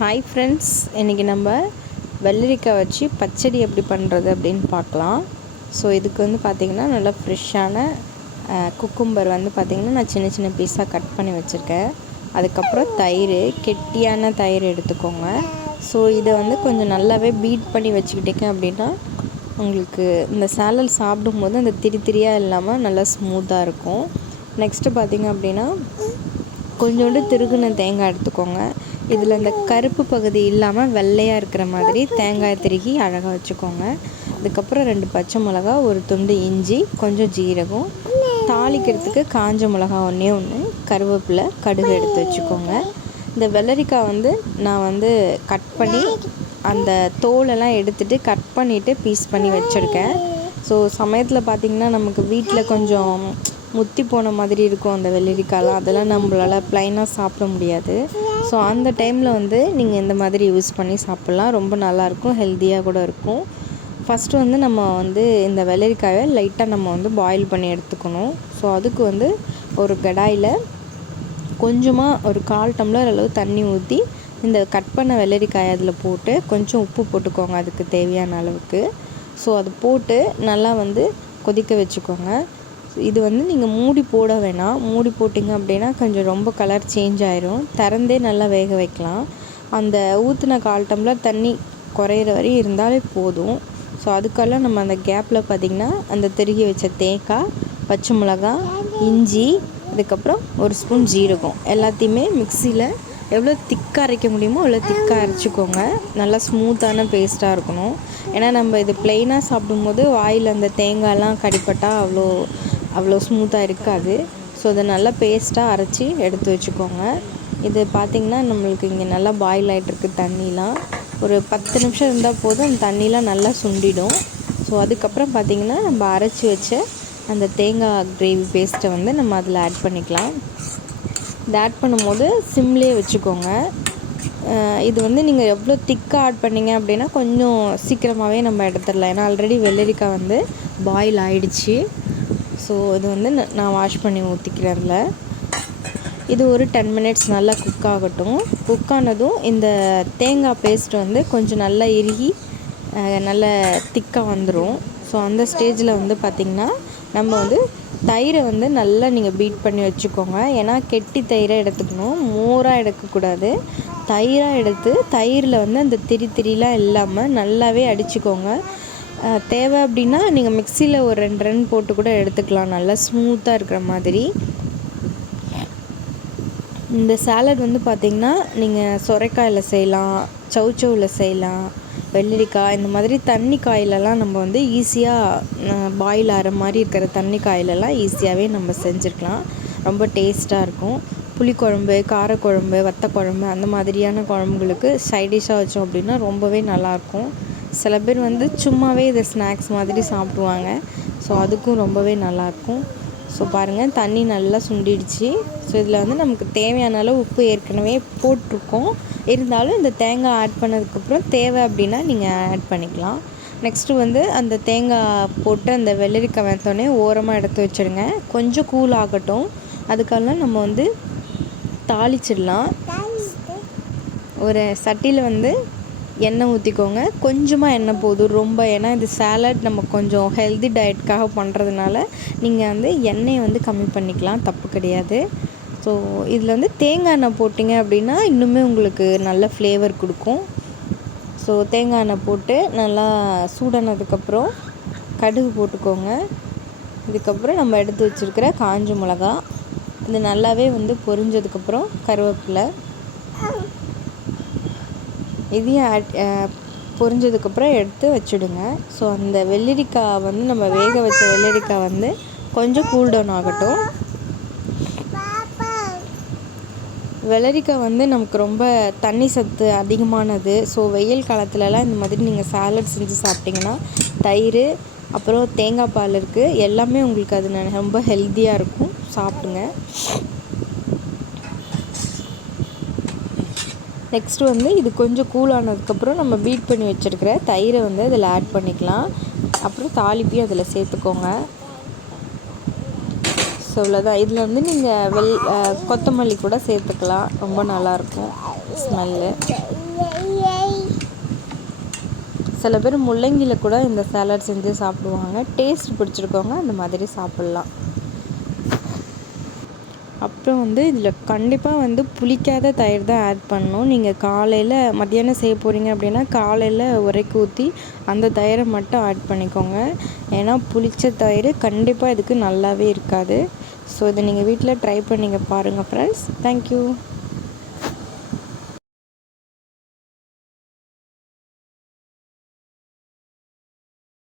Hi friends, இன்றைக்கி நம்ம வெள்ளரிக்காய் வச்சு பச்சடி எப்படி பண்ணுறது அப்படின்னு பார்க்கலாம். ஸோ இதுக்கு வந்து பார்த்திங்கன்னா நல்லா ஃப்ரெஷ்ஷான குக்கும்பர் வந்து பார்த்திங்கன்னா நான் சின்ன சின்ன பீஸாக கட் பண்ணி வச்சுருக்கேன். அதுக்கப்புறம் தயிர், கெட்டியான தயிர் எடுத்துக்கோங்க. ஸோ இதை வந்து கொஞ்சம் நல்லாவே பீட் பண்ணி வச்சுக்கிட்டீங்க அப்படின்னா உங்களுக்கு இந்த சாலட் சாப்பிடும்போது அந்த திரியாக இல்லாமல் நல்லா ஸ்மூத்தாக இருக்கும். நெக்ஸ்ட்டு பார்த்திங்க அப்படின்னா கொஞ்சோண்டு திருகுன தேங்காய் எடுத்துக்கோங்க. இதில் இந்த கருப்பு பகுதி இல்லாமல் வெள்ளையாக இருக்கிற மாதிரி தேங்காய் திருகி அழகாக வச்சுக்கோங்க. அதுக்கப்புறம் 2 பச்சை மிளகா, ஒரு துண்டு இஞ்சி, கொஞ்சம் ஜீரகம், தாளிக்கிறதுக்கு காஞ்ச மிளகா ஒன்றே ஒன்று, கருவேப்பிலை, கடுகு எடுத்து வச்சுக்கோங்க. இந்த வெள்ளரிக்காய் வந்து நான் கட் பண்ணி அந்த தோலெல்லாம் எடுத்துகிட்டு கட் பண்ணிவிட்டு பீஸ் பண்ணி வச்சுருக்கேன். ஸோ சமயத்தில் பார்த்திங்கன்னா நமக்கு வீட்டில் கொஞ்சம் முத்தி போன மாதிரி இருக்கும் அந்த வெள்ளரிக்காயெலாம். அதெல்லாம் நம்மளால் ப்ளைனாக சாப்பிட முடியாது. ஸோ அந்த டைமில் நீங்கள் இந்த மாதிரி யூஸ் பண்ணி சாப்பிட்லாம். ரொம்ப நல்லாயிருக்கும், ஹெல்த்தியாக கூட இருக்கும். ஃபஸ்ட்டு நம்ம இந்த வெள்ளரிக்காயை லைட்டாக நம்ம பாயில் பண்ணி எடுத்துக்கணும். ஸோ அதுக்கு ஒரு கடாயில் கொஞ்சமாக ஒரு 1/4 டம்ளர் அளவு தண்ணி ஊற்றி இந்த கட் பண்ண வெள்ளரிக்காயை அதில் போட்டு கொஞ்சம் உப்பு போட்டுக்கோங்க அதுக்கு தேவையான அளவுக்கு. ஸோ அது போட்டு நல்லா கொதிக்க வச்சுக்கோங்க. இது நீங்கள் மூடி போட வேணாம். மூடி போட்டிங்க அப்படின்னா கொஞ்சம் ரொம்ப கலர் சேஞ்ச் ஆயிரும். திறந்தே நல்லா வேக வைக்கலாம். அந்த ஊற்றின 1/4 டம்ளர் தண்ணி குறையிற வரையும் இருந்தாலே போதும். ஸோ அதுக்கெல்லாம் நம்ம அந்த கேப்பில் பார்த்திங்கன்னா அந்த திருகி வச்ச தேங்காய், பச்சை மிளகாய், இஞ்சி, அதுக்கப்புறம் ஒரு ஸ்பூன் ஜீரகம் எல்லாத்தையுமே மிக்சியில் எவ்வளோ திக்காக அரைக்க முடியுமோ அவ்வளோ திக்காக அரைச்சிக்கோங்க. நல்லா ஸ்மூத்தான பேஸ்ட்டாக இருக்கணும். ஏன்னா நம்ம இது ப்ளெயினாக சாப்பிடும்போது வாயில் அந்த தேங்காயெல்லாம் கடிப்பட்டால் அவ்வளோ ஸ்மூத்தாக இருக்காது. ஸோ அதை நல்லா பேஸ்ட்டாக அரைச்சி எடுத்து வச்சுக்கோங்க. இது பார்த்திங்கன்னா நம்மளுக்கு இங்கே நல்லா பாயில் ஆகிட்டுருக்கு. தண்ணிலாம் ஒரு 10 நிமிஷம் இருந்தால் போதும். அந்த தண்ணிலாம் நல்லா சுண்டிடும். ஸோ அதுக்கப்புறம் பார்த்திங்கன்னா நம்ம அரைச்சி வச்ச அந்த தேங்காய் கிரேவி பேஸ்ட்டை நம்ம அதில் ஆட் பண்ணிக்கலாம். இதை ஆட் பண்ணும்போது சிம்லேயே வச்சுக்கோங்க. இது நீங்கள் எவ்வளோ திக்காக ஆட் பண்ணிங்க அப்படின்னா கொஞ்சம் சீக்கிரமாகவே நம்ம எடுத்துடலாம். ஏன்னா ஆல்ரெடி வெள்ளரிக்காய் பாயில் ஆகிடுச்சு. ஸோ இது நான் வாஷ் பண்ணி ஊற்றிக்கிறேன் அதில். இது ஒரு 10 மினிட்ஸ் நல்லா குக் ஆகட்டும். குக் ஆனதும் இந்த தேங்காய் பேஸ்ட் கொஞ்சம் நல்லா இறுகி நல்ல திக்காக வந்துடும். ஸோ அந்த ஸ்டேஜில் பார்த்திங்கன்னா நம்ம தயிரை நல்லா நீங்கள் பீட் பண்ணி வச்சுக்கோங்க. ஏன்னா கெட்டி தயிரை எடுத்துக்கணும், மோராக எடுக்கக்கூடாது. தயிராக எடுத்து தயிரில் அந்த திரிலாம் இல்லாமல் நல்லாவே அடிச்சுக்கோங்க. தேவை அப்படின்னா நீங்கள் மிக்சியில் ஒரு 2 ரன் போட்டு கூட எடுத்துக்கலாம், நல்லா ஸ்மூத்தாக இருக்கிற மாதிரி. இந்த சாலட் பார்த்திங்கன்னா நீங்கள் சொரைக்காயில் செய்யலாம், சவுச்சவில் செய்யலாம், வெள்ளரிக்காய் இந்த மாதிரி தண்ணி காயிலெல்லாம் நம்ம ஈஸியாக பாயில் ஆகிற மாதிரி இருக்கிற தண்ணி காயிலெல்லாம் ஈஸியாகவே நம்ம செஞ்சுருக்கலாம். ரொம்ப டேஸ்ட்டாக இருக்கும். புளிக்குழம்பு, காரக்குழம்பு, வத்தக்குழம்பு அந்த மாதிரியான குழம்புகளுக்கு சைடிஷ்ஷாக வச்சோம் அப்படின்னா ரொம்பவே நல்லாயிருக்கும். சில பேர் சும்மாவே இதை ஸ்நாக்ஸ் மாதிரி சாப்பிடுவாங்க. ஸோ அதுக்கும் ரொம்பவே நல்லாயிருக்கும். ஸோ பாருங்கள், தண்ணி நல்லா சுண்டிடுச்சு. ஸோ இதில் நமக்கு தேவையான அளவு உப்பு ஏற்கனவே போட்டிருக்கோம். இருந்தாலும் இந்த தேங்காய் ஆட் பண்ணதுக்கப்புறம் தேவை அப்படின்னா நீங்கள் ஆட் பண்ணிக்கலாம். நெக்ஸ்ட்டு அந்த தேங்காய் போட்டு அந்த வெள்ளரிக்காய் வெந்தோடனே ஓரமாக எடுத்து வச்சுருங்க. கொஞ்சம் கூல் ஆகட்டும். அதுக்கெல்லாம் நம்ம தாளிச்சிடலாம். ஒரு சட்டியில் எண்ணெய் ஊற்றிக்கோங்க. கொஞ்சமாக எண்ணெய் போதும், ரொம்ப. ஏன்னா இது சாலட் நம்ம கொஞ்சம் ஹெல்தி டயட்காக பண்ணுறதுனால நீங்கள் எண்ணெயை கம்மி பண்ணிக்கலாம், தப்பு கிடையாது. ஸோ இதில் தேங்காய் எண்ணெய் போட்டிங்க அப்படின்னா இன்னுமே உங்களுக்கு நல்ல ஃப்ளேவர் கொடுக்கும். ஸோ தேங்காய் எண்ணெய் போட்டு நல்லா சூடானதுக்கப்புறம் கடுகு போட்டுக்கோங்க. இதுக்கப்புறம் நம்ம எடுத்து வச்சுருக்கிற காஞ்ச மிளகா, இது நல்லாவே பொரிஞ்சதுக்கப்புறம் கருவேப்பிலை, இதையும் பொரிஞ்சதுக்கப்புறம் எடுத்து வச்சுடுங்க. ஸோ அந்த வெள்ளரிக்காய் நம்ம வேக வச்ச வெள்ளரிக்காய் கொஞ்சம் கூல்டவுன் ஆகட்டும். வெள்ளரிக்காய் நமக்கு ரொம்ப தண்ணி சத்து அதிகமானது. ஸோ வெயில் காலத்துலலாம் இந்த மாதிரி நீங்கள் சாலட் செஞ்சு சாப்பிட்டிங்கன்னா தயிர் அப்புறம் தேங்காய் பால் இருக்குது, எல்லாமே உங்களுக்கு அது ரொம்ப ஹெல்த்தியாக இருக்கும். சாப்பிடுங்க. நெக்ஸ்ட்டு இது கொஞ்சம் கூலானதுக்கப்புறம் நம்ம பீட் பண்ணி வச்சுருக்கிற தயிரை அதில் ஆட் பண்ணிக்கலாம். அப்புறம் தாளிப்பையும் அதில் சேர்த்துக்கோங்க. ஸோ இவ்வளோதான். இதில் நீங்கள் கொத்தமல்லி கூட சேர்த்துக்கலாம், ரொம்ப நல்லாயிருக்கும் ஸ்மெல்லு. சில பேர் முள்ளங்கியில் கூட இந்த சாலட் செஞ்சு சாப்பிடுவாங்க. டேஸ்ட் பிடிச்சிருக்கவங்க அந்த மாதிரி சாப்பிட்லாம். அப்புறம் இதில் கண்டிப்பாக புளிக்காத தயிர் தான் ஆட் பண்ணணும். நீங்கள் காலையில் மத்தியானம் செய்ய போகிறீங்க அப்படின்னா காலையில் உரைக்கு ஊற்றி அந்த தயிரை மட்டும் ஆட் பண்ணிக்கோங்க. ஏன்னா புளித்த தயிர் கண்டிப்பாக இதுக்கு நல்லாவே இருக்காது. ஸோ இதை நீங்கள் வீட்டில் ட்ரை பண்ணிங்க பாருங்கள் ஃப்ரெண்ட்ஸ். தேங்க்யூ.